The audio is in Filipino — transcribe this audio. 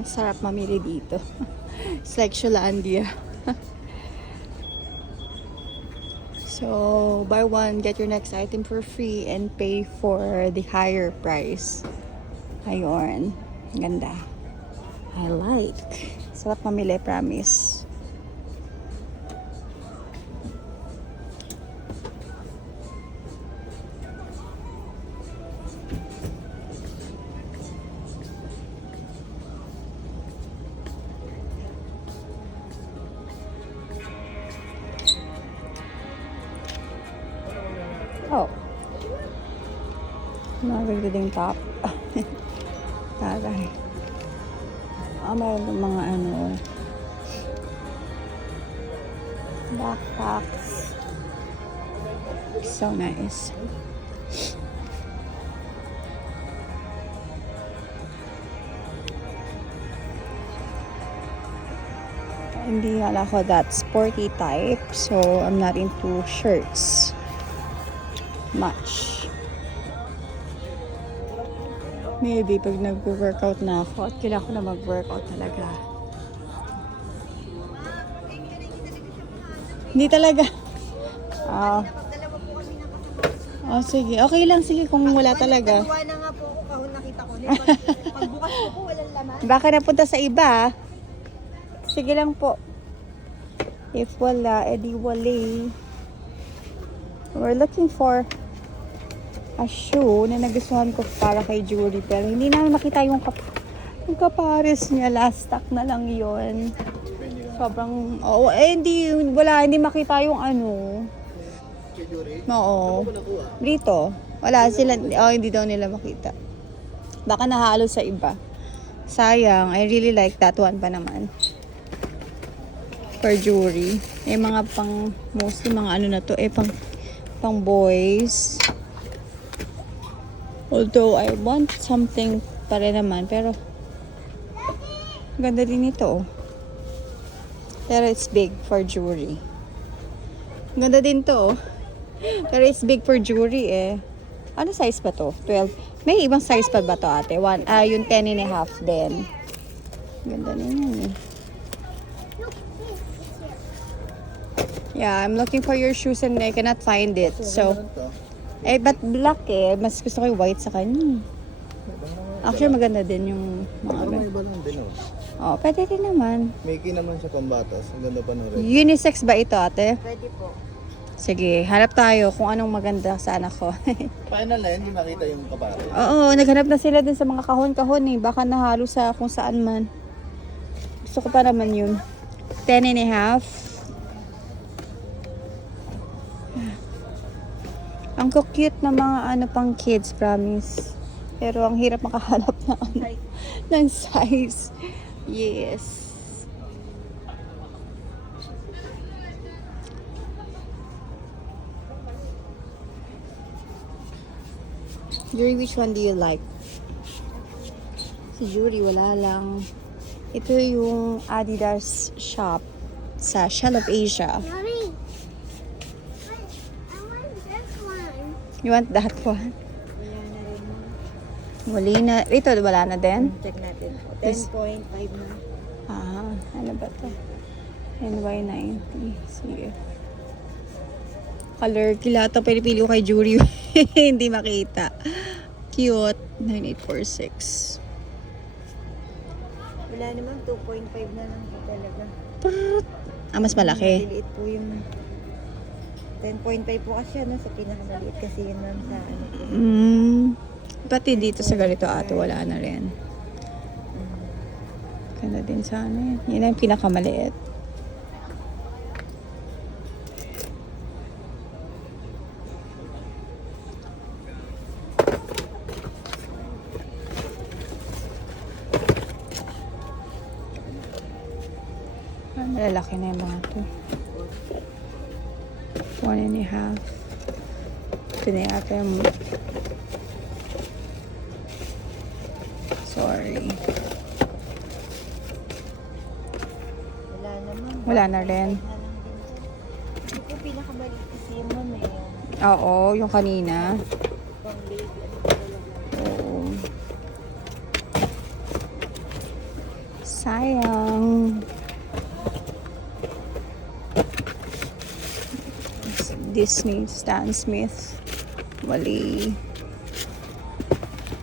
Ang sarap mamili dito. It's like Sholandia. So, buy one, get your next item for free and pay for the higher price. Ayun. Ganda. I like. Sarap mamili, promise. Oh. Magagandang top. Taray. Mayroon ng mga backpacks. So nice. Hindi ako that sporty type, so I'm not into shirts much. Maybe pag nag-workout na ako at kailangan ko na mag-workout talaga. Hindi talaga. Sige. Okay lang. Sige kung wala talaga. Nagawa na nga po ako kahon nakita ko. Pagbukas ko po walang laman. Baka napunta sa iba. Sige lang po. If wala, edi wala. We're looking for a shoe na nagustuhan ko para kay Julie, pero hindi namin makita yung kapares niya. Last stock na lang yon. Sobrang hindi makita yung oo, dito wala sila. Hindi daw nila makita, baka nahalo sa iba. Sayang. I really like that one pa naman for Julie. Mga pang mostly mga na to pang boys. Although I want something pa rin naman, pero ganda din ito. Pero it's big for jewelry. Ganda din to. Pero it's big for jewelry Ano size ba to? 12. May ibang size pa ba to, ate? Yung 10 and a half din. Ganda din yan Yeah, I'm looking for your shoes and I cannot find it. So, but black mas gusto ko yung white sa kanya. Actually, maganda din yung mga May iba lang din pwede din naman. Mickey naman sa pambatas. Ang ganda pa na rin. Unisex ba ito, ate? Pwede po. Sige, hanap tayo kung anong maganda sa anak ko. Final na yan, hindi makita yung kapare. Oo, naghanap na sila din sa mga kahon-kahon Baka nahalo sa kung saan man. Gusto ko pa naman yun. 10 and a half. Ang cute na mga pang kids, promise. Pero ang hirap makahanap ng size. Yes. Yuri, which one do you like? Si Yuri, wala lang. Ito yung Adidas shop sa Shell of Asia. Mommy, I want this one. You want that one? Wala na rin. Ito, wala na din? Check natin po. This- 10.5 na. Ano ba to? NY90. Sige. Color, kilata, pinipili ko kay Jury. Hindi makita. Cute. 9846. Wala naman, 2.5 na lang po talaga. Mas malaki. Maliliit po yung 10.5 po kasi sa pinakamaliit kasi yun ma'am sa po. Pati dito sa ganito ate, wala na rin. Ganda din sana yan. Yun ang pinakamaliit. Malalaki na yung mga to. 1.5. Ito na yata yung... Sorry. Wala naman. Wala na rin. Ito pinakamaliit kasi yun ma'am Oo, yung kanina. Pang baby. Oo. Sayang. Disney Stan Smith. Mali.